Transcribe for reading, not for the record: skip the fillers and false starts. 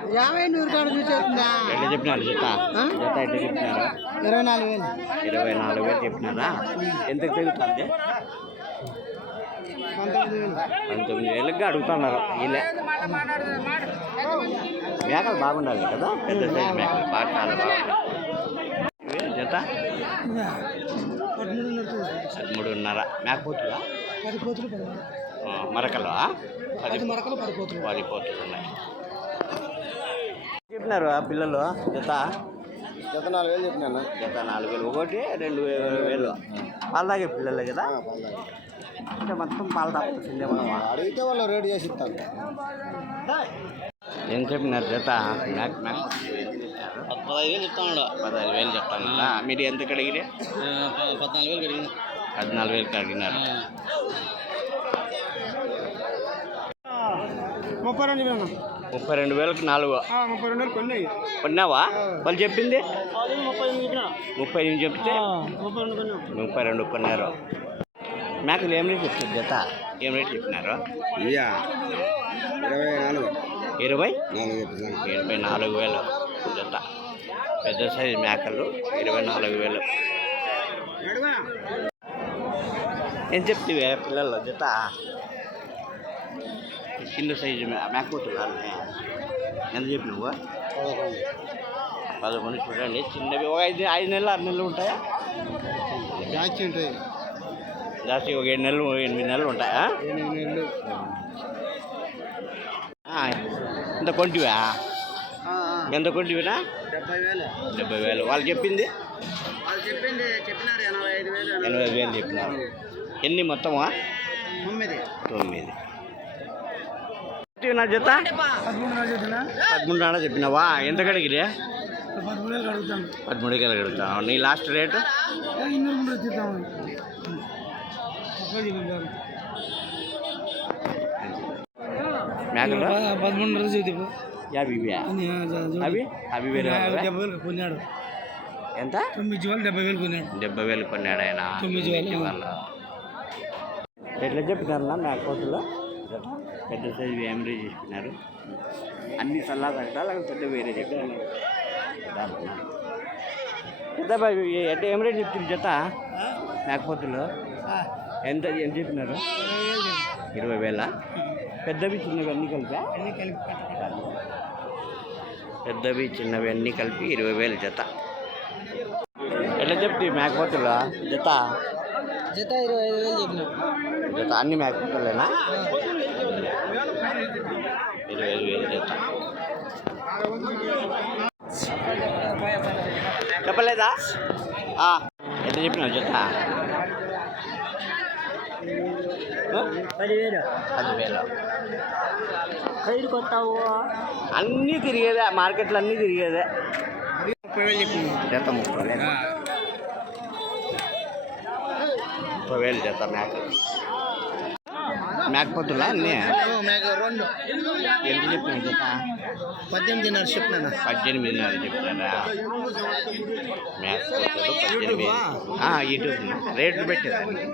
ఎట్లా చెప్పినారు జత జత ఎట్లా చెప్పినారు? 24,000 చెప్పినారా? ఎంత తెగుతుంది? 19,000కి అడుగుతున్నారు. వీళ్ళే మేకలు బాగుండాలి కదా, పెద్ద సైజు మేకలు బాగా చాలా బాగుంటాయి. జత 13.5 మేకపోతులా? మరకలు 10 పోతులు ఉన్నాయి. చెప్పినారు ఆ పిల్లలు జత 4,000 చెప్పినాను. జత 4,000 ఒకటి 2,000 పాలు తాగే పిల్లలే కదా, అంటే మొత్తం పాలు తాపుతుందే. మనం అడిగితే వాళ్ళు రేట్ చేసి ఇస్తాను. ఏం చెప్పినారు జత? 15,000 చెప్తాను. 15,000 చెప్తాను కదా. మీరు ఎంతకు అడిగిరే? 14,000 అడిగిన. 14,000కి అడిగినారు. 32,000కి 4. 32,000 కొన్నావా? వాళ్ళు చెప్పింది 30 చెప్తే 32 కొన్నారు. మేకలు ఏం రేట్ చెప్తారు జత? ఏం రేట్ చెప్పినారు? 24,000 జత. పెద్ద సైజు మేకలు 24,000. ఏం చెప్తివే పిల్లలు జత? చిన్న సైజు మేకపోతులు ఎంత చెప్పినావు? 11 చూడండి, చిన్నవి. ఒక 5 నెలలు 6 నెలలు ఉంటాయా? జాస్తి ఉంటాయి. జాస్తి ఒక 7 నెలలు 8 నెలలు ఉంటాయా? 8 నెలలు. ఎంత కొంటివా? ఎంత కొంటివినా? 70,000. వాళ్ళు చెప్పింది చెప్పినారు 85,000 చెప్పినారు. ఎన్ని మొత్తమా? 9 నా జత 13 చెప్పినావా? ఎంత కడిగిరే? 13,000 అడుగుతాను. నీ లాస్ట్ రేటు? మేకలు 13,000 అవి అవి వేరే కొన్నాడు. ఎంత? 70,000 కొన్నాడు. 70,000 కొన్నాడు ఆయన. 9,000 ఎట్లా చెప్పినారన్నా మేకపోతుల్లో? పెద్ద సైజు ఏమరేజ్ చెప్పినారు. అన్ని సల్లా తగ్గడా లేకపోతే పెద్ద వేరే చెప్పినారు? పెద్ద ఎట్లా ఏమరేజ్ చెప్తుంది జత మేకపోతులు? ఎంత చెప్పినారు? 20,000. పెద్దవి చిన్నవి అన్నీ కలిపా? పెద్దవి చిన్నవి అన్నీ కలిపి 20,000 జత. ఎట్లా చెప్తే మేకపోతులు జత? 25,000 చెప్పిన జత. అన్ని మేకపోతులేనా? 25,000 జత. చెప్పలేదా? ఎంత చెప్పినావు జత? 10,000. ఖైరు కొత్తావు. అన్నీ తిరిగేదే, మార్కెట్లో అన్నీ తిరిగేదే. 30,000 చెప్పింది జత. 30,000 జత మేకలు. మేకపోతులా అన్నీ? ఎంత చెప్పినావు జత? 18,500 చెప్పినా. 18,500 చెప్పినారా? మేకపోతులు 18,000. యూట్యూబ్ రేట్లు పెట్టేదాన్ని.